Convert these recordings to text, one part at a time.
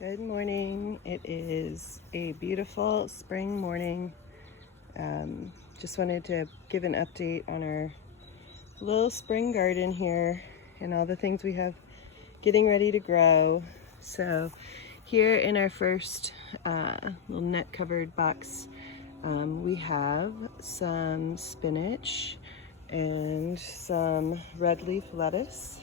Good morning. It is a beautiful spring morning. Just wanted to give an update on our little spring garden here and all the things we have getting ready to grow. So here in our first little net covered box, we have some spinach and some red leaf lettuce.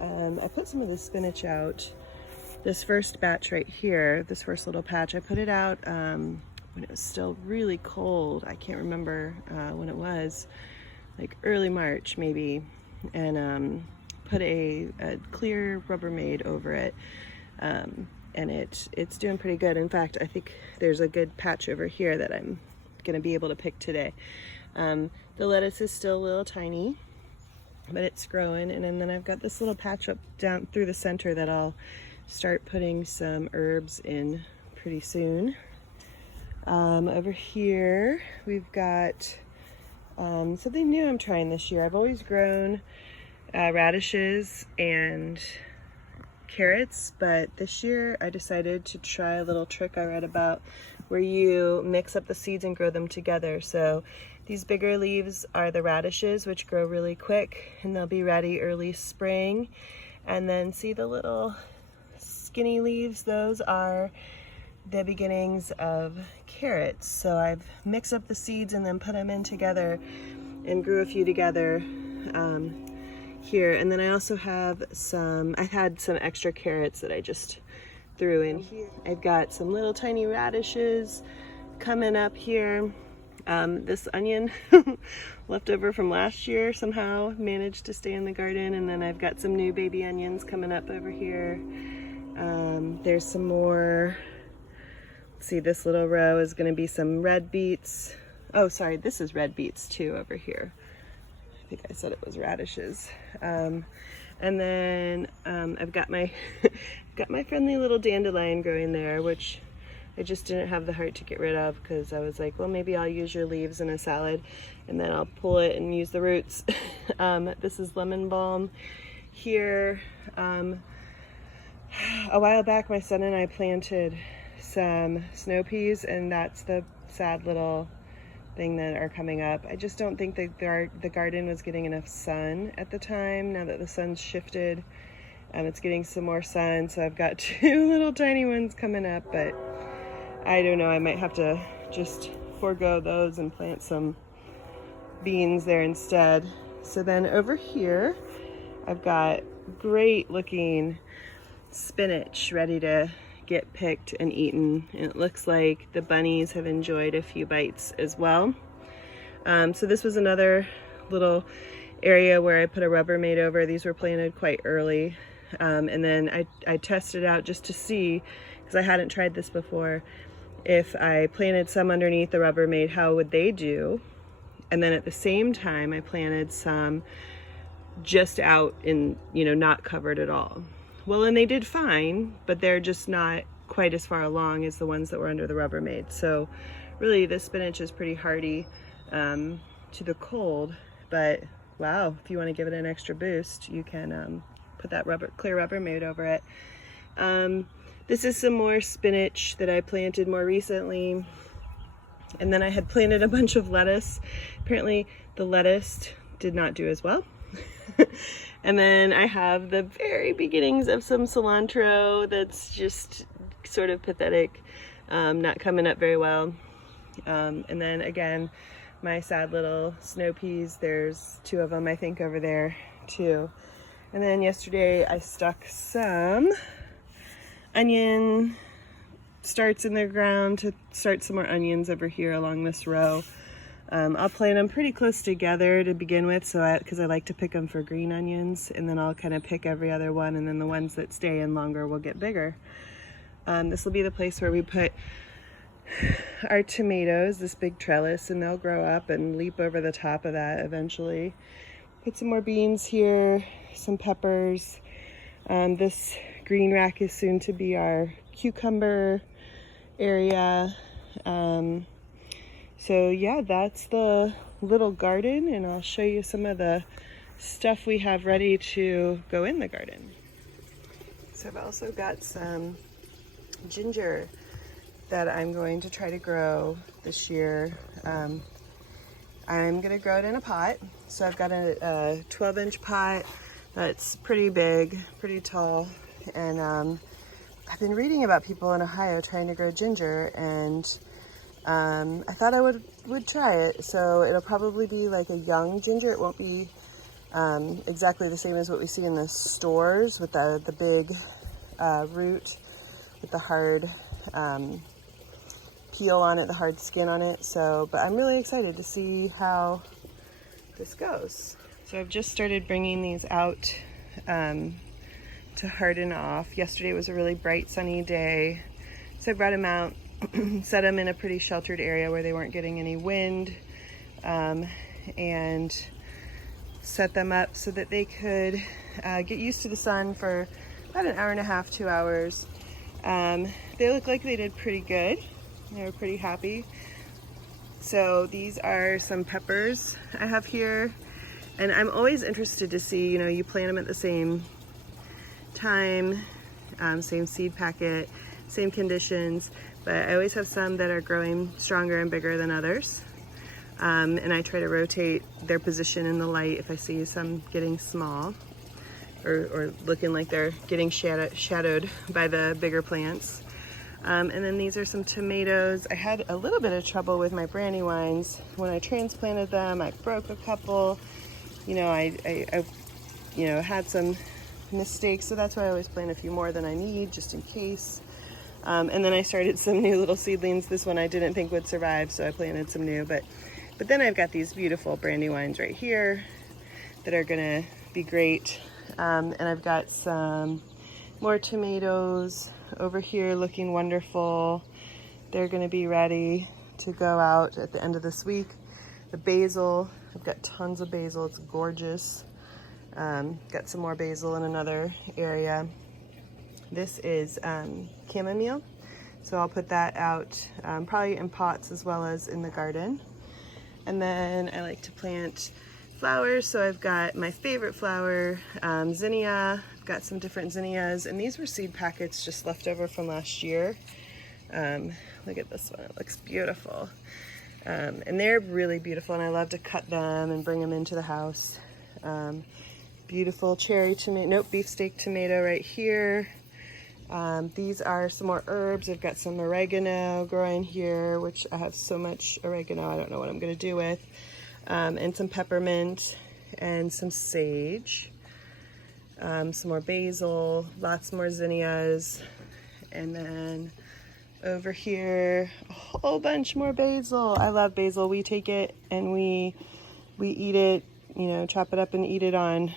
I put some of the spinach out. This first batch right here, this first little patch, I put it out when it was still really cold. I can't remember when it was, like early March maybe, and put a clear Rubbermaid over it, and it's doing pretty good. In fact, I think there's a good patch over here that I'm gonna be able to pick today. The lettuce is still a little tiny, but it's growing, and then I've got this little patch up down through the center that I'll start putting some herbs in pretty soon. Over here we've got something new I'm trying this year. I've always grown radishes and carrots, but this year I decided to try a little trick I read about where you mix up the seeds and grow them together. So these bigger leaves are the radishes, which grow really quick, and they'll be ready early spring. And then see the little skinny leaves, those are the beginnings of carrots. So I've mixed up the seeds and then put them in together and grew a few together here. And then I also have I had some extra carrots that I just threw in here. I've got some little tiny radishes coming up here. This onion left over from last year somehow managed to stay in the garden, and then I've got some new baby onions coming up over here. There's some more. Let's see, this little row is going to be some red beets. Oh, sorry, this is red beets too over here. I think I said it was radishes. And then I've got my got my friendly little dandelion growing there, which I just didn't have the heart to get rid of because I was like, well, maybe I'll use your leaves in a salad and then I'll pull it and use the roots. This is lemon balm here. A while back, my son and I planted some snow peas, and that's the sad little thing that are coming up. I just don't think that the garden was getting enough sun at the time. Now that the sun's shifted, it's getting some more sun, so I've got two little tiny ones coming up, but I don't know, I might have to just forego those and plant some beans there instead. So then over here, I've got great looking spinach ready to get picked and eaten, and it looks like the bunnies have enjoyed a few bites as well. So this was another little area where I put a Rubbermaid over. These were planted quite early, and then I tested out just to see, because I hadn't tried this before, if I planted some underneath the Rubbermaid, how would they do? And then at the same time I planted some just out in, not covered at all. Well, and they did fine, but they're just not quite as far along as the ones that were under the Rubbermaid. So really this spinach is pretty hardy to the cold, but wow, if you want to give it an extra boost, you can put that clear Rubbermaid over it. This is some more spinach that I planted more recently. And then I had planted a bunch of lettuce. Apparently the lettuce did not do as well. And then I have the very beginnings of some cilantro that's just sort of pathetic, not coming up very well. And then again, my sad little snow peas, there's two of them I think over there too. And then yesterday I stuck some onion starts in the ground to start some more onions over here along this row. I'll plant them pretty close together to begin with, because I like to pick them for green onions, and then I'll kind of pick every other one, and then the ones that stay in longer will get bigger. This will be the place where we put our tomatoes, this big trellis, and they'll grow up and leap over the top of that eventually. Put some more beans here, some peppers. This green rack is soon to be our cucumber area. So yeah, that's the little garden, and I'll show you some of the stuff we have ready to go in the garden. So I've also got some ginger that I'm going to try to grow this year. I'm going to grow it in a pot. So I've got a 12-inch pot that's pretty big, pretty tall. And I've been reading about people in Ohio trying to grow ginger, and I thought I would try it. So it'll probably be like a young ginger. It won't be exactly the same as what we see in the stores with the big root with the hard peel on it, the hard skin on it. So, but I'm really excited to see how this goes. So I've just started bringing these out to harden off. Yesterday was a really bright sunny day, so I brought them out, set them in a pretty sheltered area where they weren't getting any wind, and set them up so that they could get used to the sun for about an hour and a half, 2 hours. They look like they did pretty good. They were pretty happy. So these are some peppers I have here, and I'm always interested to see, you know, you plant them at the same time, same seed packet, same conditions, but I always have some that are growing stronger and bigger than others. And I try to rotate their position in the light if I see some getting small or looking like they're getting shadowed by the bigger plants. And then these are some tomatoes. I had a little bit of trouble with my brandywines when I transplanted them. I broke a couple. You know, I had some mistakes, so that's why I always plant a few more than I need, just in case. And then I started some new little seedlings. This one I didn't think would survive, so I planted some new. But then I've got these beautiful brandywines right here that are gonna be great. And I've got some more tomatoes over here looking wonderful. They're gonna be ready to go out at the end of this week. The basil, I've got tons of basil, it's gorgeous. Got some more basil in another area. This is chamomile, so I'll put that out probably in pots as well as in the garden. And then I like to plant flowers, so I've got my favorite flower, zinnia. I've got some different zinnias, and these were seed packets just left over from last year. Look at this one, it looks beautiful. And they're really beautiful, and I love to cut them and bring them into the house. Beautiful cherry tomato, beefsteak tomato right here. These are some more herbs. I've got some oregano growing here, which I have so much oregano, I don't know what I'm gonna do with. And some peppermint and some sage. Some more basil, lots more zinnias. And then over here, a whole bunch more basil. I love basil. We take it and we eat it, you know, chop it up and eat it on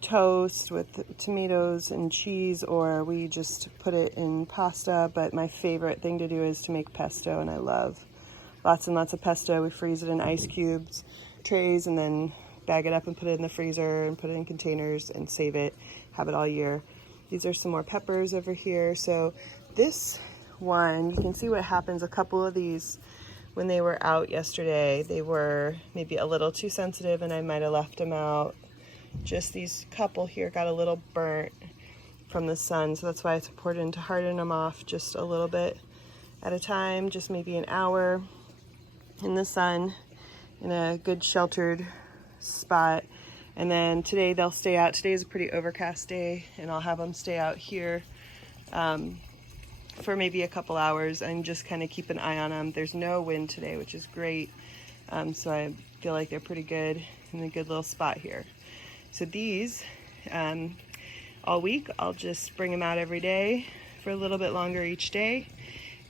toast with tomatoes and cheese, or we just put it in pasta. But my favorite thing to do is to make pesto, and I love lots and lots of pesto. We freeze it in ice cubes, trays, and then bag it up and put it in the freezer and put it in containers and save it, have it all year. These are some more peppers over here. So this one, you can see what happens. A couple of these, when they were out yesterday, they were maybe a little too sensitive, and I might have left them out. Just these couple here got a little burnt from the sun, so that's why it's important to harden them off just a little bit at a time, just maybe an hour in the sun in a good sheltered spot. And then today they'll stay out. Today is a pretty overcast day, and I'll have them stay out here for maybe a couple hours and just kind of keep an eye on them. There's no wind today, which is great. So I feel like they're pretty good in a good little spot here. So these, all week, I'll just bring them out every day for a little bit longer each day.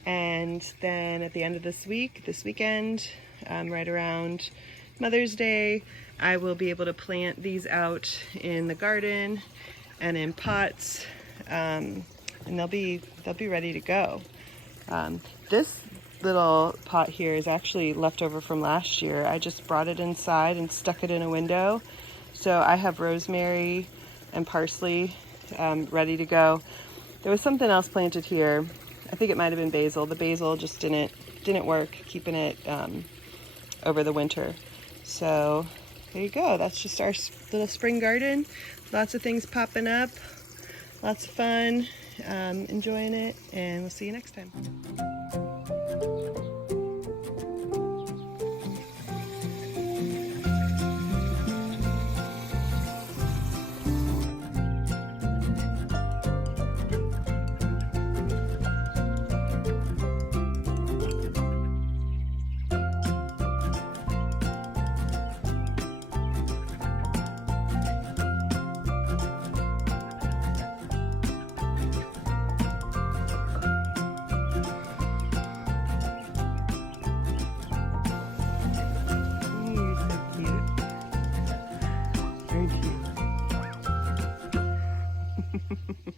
And then at the end of this weekend, right around Mother's Day, I will be able to plant these out in the garden and in pots, and they'll be ready to go. This little pot here is actually left over from last year. I just brought it inside and stuck it in a window. So I have rosemary and parsley ready to go. There was something else planted here. I think it might have been basil. The basil just didn't work keeping it over the winter. So there you go. That's just our little spring garden. Lots of things popping up. Lots of fun. enjoying it, and we'll see you next time. You're so cute. Aren't you?